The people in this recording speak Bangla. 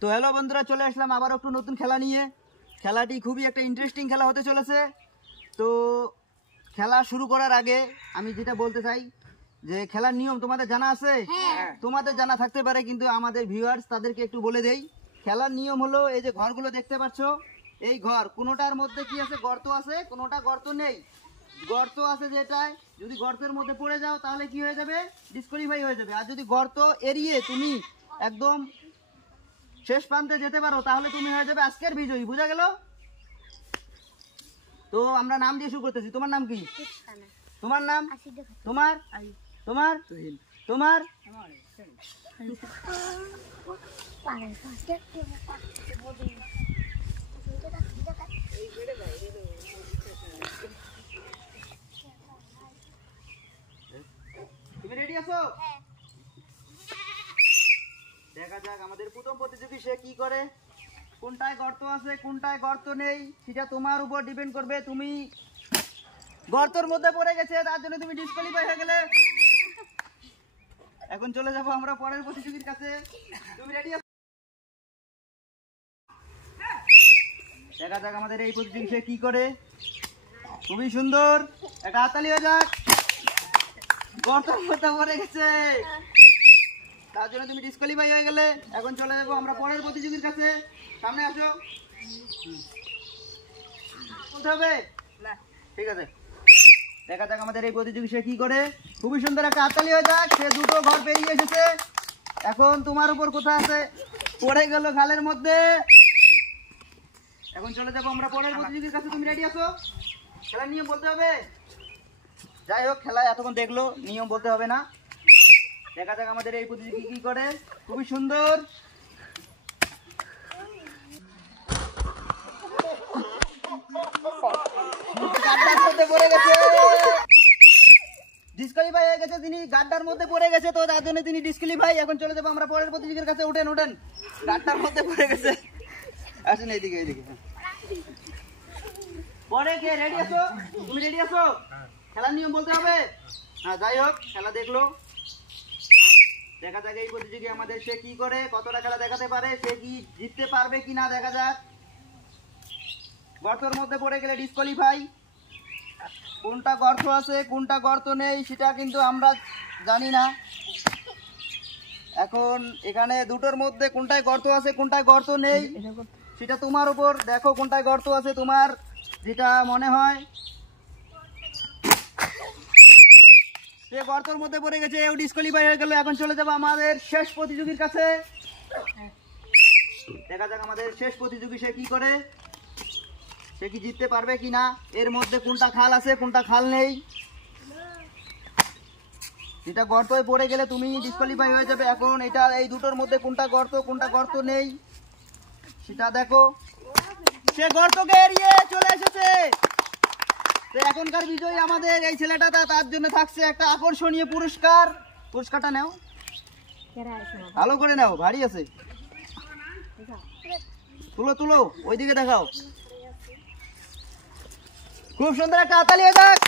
তো হ্যালো বন্ধুরা, চলে আসলাম আবার একটু নতুন খেলা নিয়ে। খেলাটি খুবই একটা ইন্টারেস্টিং খেলা হতে চলেছে। তো খেলা শুরু করার আগে আমি যেটা বলতে চাই যে খেলার নিয়ম তোমাদের জানা আছে? তোমাদের জানা থাকতে পারে, কিন্তু আমাদের ভিউয়ার্স তাদেরকে একটু বলে দেই। খেলার নিয়ম হলো এই যে ঘরগুলো দেখতে পাচ্ছ, এই ঘর কোনোটার মধ্যে কি আছে, গর্ত আছে, কোনোটা গর্ত নেই। গর্ত আছে যেটায়, যদি গর্তের মধ্যে পড়ে যাও তাহলে কি হয়ে যাবে, ডিসকোয়ালিফাই হয়ে যাবে। আর যদি গর্ত এড়িয়ে তুমি একদম শেষ প্রান্তে যেতে পারো তাহলে তুমি হয়ে যাবে আজকের বিজয়ী। বুঝা গেল? তো আমরা নাম দিয়ে শুরু করতেছি। তোমার নাম কি? তোমার নাম? তোমার তোমার তোমার তুমি রেডি আছো? দেখা যাক আমাদের প্রথম প্রতিযোগী সে কি করে। কোনটায় গর্ত আছে কোনটায় গর্ত নেই সেটা তোমার উপর ডিপেন্ড করবে। তুমি গর্তের মধ্যে পড়ে গেছে, তার জন্য তুমি ডিসকোয়ালিফাই হয়ে গেলে। এখন চলে যাব আমরা পরের প্রতিযোগীর কাছে। তুমি রেডি আছো? দেখা যাক আমাদের এই প্রতিযোগী সে কি করে। খুবই সুন্দর, একটা হাততালি হয়ে যাক। গর্তের মধ্যে পড়ে গেছে, তার জন্য তুমি ডিসকোয়ালিফাই হয়ে গেলে। এখন চলে যাবো আমরা পরের প্রতিযোগীর কাছে। সামনে আসো। বলতে হবে না, ঠিক আছে। দেখা যাক আমাদের এই প্রতিযোগী সে কি করে। খুবই সুন্দর, একটা হাততালি হয়ে যাক। সে দুটো ঘর পেরিয়ে এসেছে। এখন তোমার উপর কোথায় আছে, পড়ে গেল খালের মধ্যে। এখন চলে যাবো আমরা পরের প্রতিযোগীর কাছে। তুমি রেডি আছো? খেলার নিয়ম বলতে হবে। যাই হোক, খেলা এতক্ষণ দেখলো, নিয়ম বলতে হবে না। দেখা যাক আমাদের এই প্রতিযোগী কি করে। খুবই সুন্দর, গাড্ডার মধ্যে পড়ে গেছে, ডিসকোয়ালিফাই হয়ে গেছে। তিনি গাড্ডার মধ্যে পড়ে গেছে, তো তার জন্য তিনি ডিসকোয়ালিফাই। এখন চলে যাবো আমরা পরের প্রতিযোগীর কাছে। উঠেন উঠেন, গাড্ডার মধ্যে পড়ে গেছে। আসেন এইদিকে এইদিকে। পরে কে রেডি আছো? তুমি রেডি আছো? খেলার নিয়ম বলতে হবে। হ্যাঁ, যাই হোক, খেলা দেখলো। দেখা যাক এই প্রতিযোগী আমাদের সে কি করে, কতটা খেলা দেখাতে পারে, সে কি জিততে পারবে কিনা। দেখা যাক। গর্তের মধ্যে পড়ে গেলে ডিসকোয়ালিফাই। কোনটা গর্ত আছে কোনটা গর্ত নেই সেটা কিন্তু আমরা জানি না। এখন এখানে দুটোর মধ্যে কোনটায় গর্ত আছে কোনটায় গর্ত নেই সেটা তোমার উপর। দেখো কোনটায় গর্ত আছে তোমার যেটা মনে হয়। সে গর্তের মধ্যে পড়ে গেছে, এও ডিসকোয়ালিফাই হয়ে গেল। এখন চলে যাবো আমাদের শেষ প্রতিযোগীর কাছে। দেখা যাক আমাদের শেষ প্রতিযোগী সে কি করে, সে কি জিততে পারবে কিনা। এর মধ্যে কোনটা খাল আছে কোনটা খাল নেই, যেটা গর্তয় পড়ে গেলে তুমি ডিসকোয়ালিফাই হয়ে যাবে। এখন এটা এই দুটোর মধ্যে কোনটা গর্ত নেই সেটা দেখো। সে গর্তকে এড়িয়ে চলে এসেছে। তো এখনকার বিজয়ী আমাদের এই ছেলেটা, তার জন্য থাকছে একটা আকর্ষণীয় পুরস্কার। পুরস্কারটা নাও, ভালো করে নাও, ভারী আছে। তুলো তুলো, ওইদিকে দেখাও। খুব সুন্দর, একটা হাততালি হয়ে যাক।